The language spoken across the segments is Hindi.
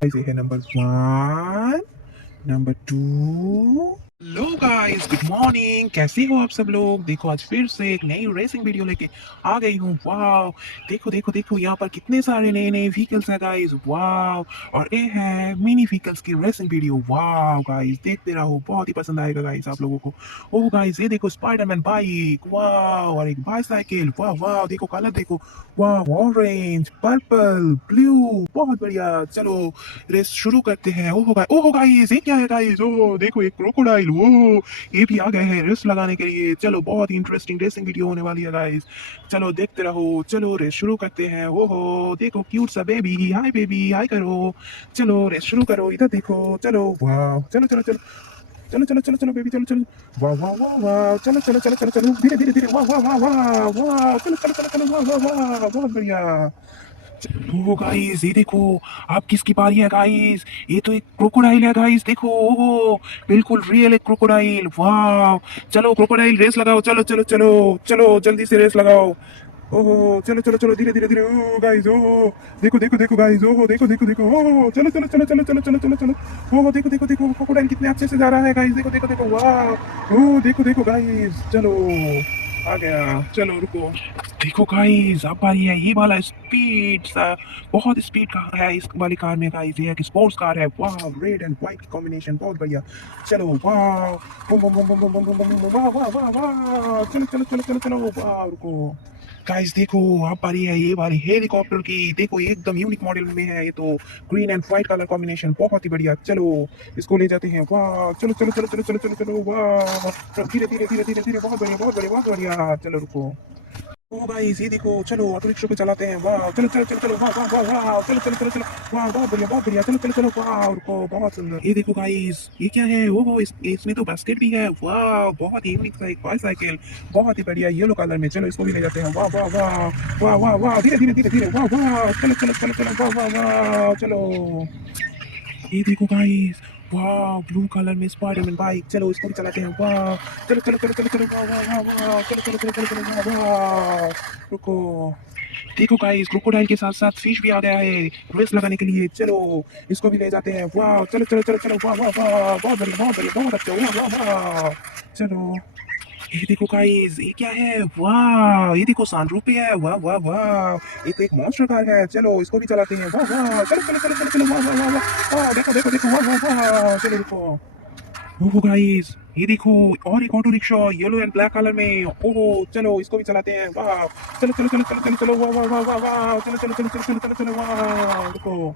Guys, ये है number 1, number 2। Hello guys, good morning. कैसे हो आप सब लोग? देखो आज फिर से एक नई रेसिंग वीडियो लेके आ गई हूँ। वाओ, देखो देखो देखो, यहाँ पर कितने सारे नए नए व्हीकल्स है गाइस। वाओ, और ये है मिनी व्हीकल्स की रेसिंग वीडियो। वाओ गाइस, देखते रहो, बहुत ही पसंद आएगा गाइस आप लोगों को। ओह गाइस, ये देखो स्पाइडरमैन बाइक। वाओ, और एक बाइसाइकिल। वाह वाह, देखो कलर देखो। वाह, ऑरेंज, पर्पल, ब्लू, बहुत बढ़िया। चलो रेस शुरू करते हैं। ओहो गाइस, ये क्या है गाइस? ओह देखो, एक क्रोकोडाइल। वो ये भी आ गए हैं रेस लगाने के लिए। चलो, बहुत ही इंटरेस्टिंग रेसिंग वीडियो होने वाली है गाइस। चलो देखते रहो। चलो रेस शुरू करते हैं। ओहो देखो, क्यूट सा बेबी, हाय करो। चलो रेस शुरू करो, इधर देखो। चलो वाह, चलो चलो चलो चलो चलो चलो चलो बेबी, चलो चलो। वाह वाह वाह वाह, चलो चलो चलो चलो चलो, धीरे धीरे धीरे। वाह वाह वाह वाह वाह, चलो चलो चलो चलो, वाह वाह वाह, बहुत बढ़िया। ओह गाइस, ये देखो, आप किसकी बारी है गाइस? ये तो एक क्रोकोडाइल है गाइस। देखो, ओह बिल्कुल रियल एक क्रोकोडाइल। वाह, चलो क्रोकोडाइल रेस लगाओ। चलो चलो चलो चलो, जल्दी से रेस लगाओ। ओहो चलो चलो चलो, धीरे धीरे धीरे। ओह गाइस, ओह देखो देखो देखो गाइस। ओह देखो देखो देखो। ओह चलो चलो चलो चलो चलो चलो चलो चलो। ओह देखो देखो देखो, क्रोकोडाइल कितने अच्छे से जा रहा है गाइस। देखो देखो देखो, वाह। ओह देखो देखो गाइस, चलो आ गया। चलो रुको। देखो गाइस, अब बारी है ये वाला स्पीड सा। बहुत स्पीड कार है इस वाली कार में गाइस। ये एक स्पोर्ट्स कार है। वाह, रेड एंड व्हाइट कॉम्बिनेशन, बहुत बढ़िया। चलो वाह, बम बम बम बम बम बम बम बम, वाह वाह वाह वाह, चलो चलो चलो चलो चलो। वाह रुको गाइस, देखो अब बारी है ये वाली हेलीकॉप्टर की। देखो, ये एकदम यूनिक मॉडल में है ये तो। Green and white colour combination, बहुत ही बढ़िया। चलो इसको ले जाते हैं। वाह, चलो चलो चलो चलो चलो चलो चलो। वाह, धीरे धीरे धीरे धीरे धीरे, बहुत बढ़िया बहुत बढ़िया बहुत बढ़िया। चलो रुको। ओ गाइस, ये देखो, चलो ऑटो रिक्शा पे चलाते हैं। वाह, चलो चलो चलो चलो, वाह वाह वाह वाह, चलो चलो चलो चलो। वाह, बहुत बढ़िया बहुत बढ़िया, चलो चलो चलो। वाह रुको, बहुत सुंदर। ये देखो गाइस, ये क्या है? ओहो, इसमें तो बास्केट भी है। वाह, बहुत ही यूनिक सा एक बाइसाइकिल, बहुत ही बढ़िया येलो कलर में। चलो इसको भी ले जाते हैं। वाह वाह वाह वाह वाह वाह, धीरे धीरे धीरे धीरे। वाह वाह, चलो चलो चलो चलो, वाह वाह वाह, चलो। ये देखो गाइस, वाह, ब्लू कलर में स्पाइडरमैन बाइक। चलो इसको भी चलाते हैं। वाह, चलो चलो चलो चलो चलो, वाह वाह वाह वाह, चलो चलो चलो चलो चलो, वाह वाह। रुको, देखो गाइस, क्रोकोडाइल के साथ साथ फिश भी आ गया है रेस लगाने के लिए। चलो इसको भी ले जाते हैं। वाह, चलो चलो चलो चलो, वाह वाह वाह, बहुत बढ़िया बहुत बढ़िया, बहुत अच्छा। वाह वाह वाह, चलो। ये देखो गाइस, ये क्या है? वाह, ये देखो सनरूफ भी है। वाह वाह वाह, ये तो एक मॉन्स्टर कार है। चलो इसको भी चलाते हैं। वाह वाह, चलो चलो चलो चलो चलो, वाह वाह वाह वाह, वाह देखो देखो देखो, वाह वाह वाह, चलो रुको। ओहो गाइस, ये देखो, और एक auto rickshaw yellow and black colour में। ओहो, चलो इसको भी चलाते हैं। वाह, चलो चलो चलो चलो चलो चलो, वाह वाह वाह वाह वाह, चलो चलो चलो चलो चलो चलो चलो, वाह रुको।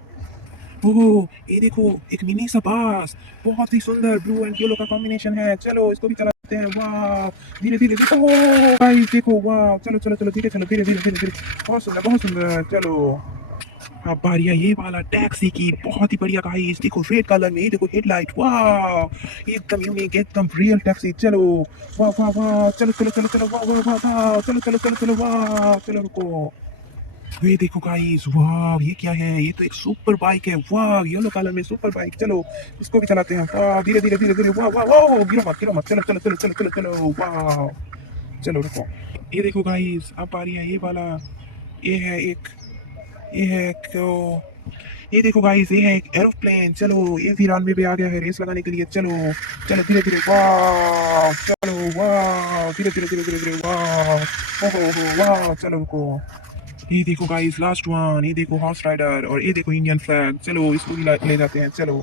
ओह ये देखो, एक मिनी सा बास, बहुत ही सुंदर ब्लू एंड येलो का कॉम्बिनेशन है। चलो इसको भी चलाते हैं। वाह, धीरे धीरे धीरे। ओह गाइस देखो, वाह, चलो चलो चलो, धीरे चलो, धीरे धीरे धीरे धीरे, बहुत सुंदर बहुत सुंदर। चलो अब बारी है ये वाला टैक्सी की। बहुत ही बढ़िया गाइस, देखो रेड कलर में, ये देखो हेडलाइट। वाह, एकदम यूनिक, एकदम रियल टैक्सी। चलो वाह वाह वाह, चलो चलो चलो चलो, वाह वाह वाह वाह, चलो चलो चलो चलो, वाह, चलो रुको। ये देखो गाइस, वाह, ये क्या है? ये तो एक सुपर बाइक है। वाह, येलो कलर में सुपर बाइक। चलो इसको भी चलाते हैं। वाह, धीरे धीरे धीरे धीरे, वाह वाह वाह, गिरो मत गिरो मत, चलो चलो चलो चलो चलो चलो, वाह। चलो रुको, ये देखो गाइस, अब आ रही है ये वाला। ये है एक, ये है एक, ये देखो गाइस, ये है एक एरोप्लेन। चलो ये भी रनवे पे आ गया है रेस लगाने के लिए। चलो चलो, धीरे धीरे, वाह, चलो वाह, धीरे धीरे धीरे धीरे धीरे, वाह, ओहो वाह, चलो रुको। ये देखो गाइस, लास्ट वन। ये देखो हॉर्स राइडर, और ये देखो इंडियन फ्लैग। चलो इसको भी ले जाते हैं। चलो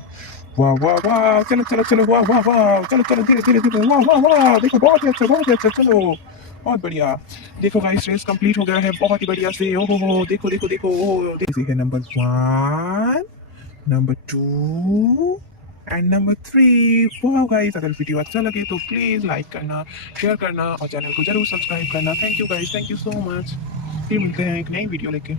वाह वाह वाह, चलो चलो चलो, वाह वाह वाह, चलो चलो, धीरे धीरे धीरे, वाह वाह वाह, देखो बहुत ही अच्छा बहुत ही अच्छा। चलो बहुत बढ़िया। देखो गाइस, रेस कंप्लीट हो गया है बहुत ही बढ़िया से। ओहो हो, देखो देखो देखो। ओहो, देखिए है नंबर 1, नंबर 2 एंड नंबर 3। वाह गाइस, अगर वीडियो अच्छा लगे तो प्लीज लाइक करना, शेयर करना और चैनल को जरूर सब्सक्राइब करना। Thank you guys, thank you so much. फिर मिलते हैं एक नई वीडियो लेके।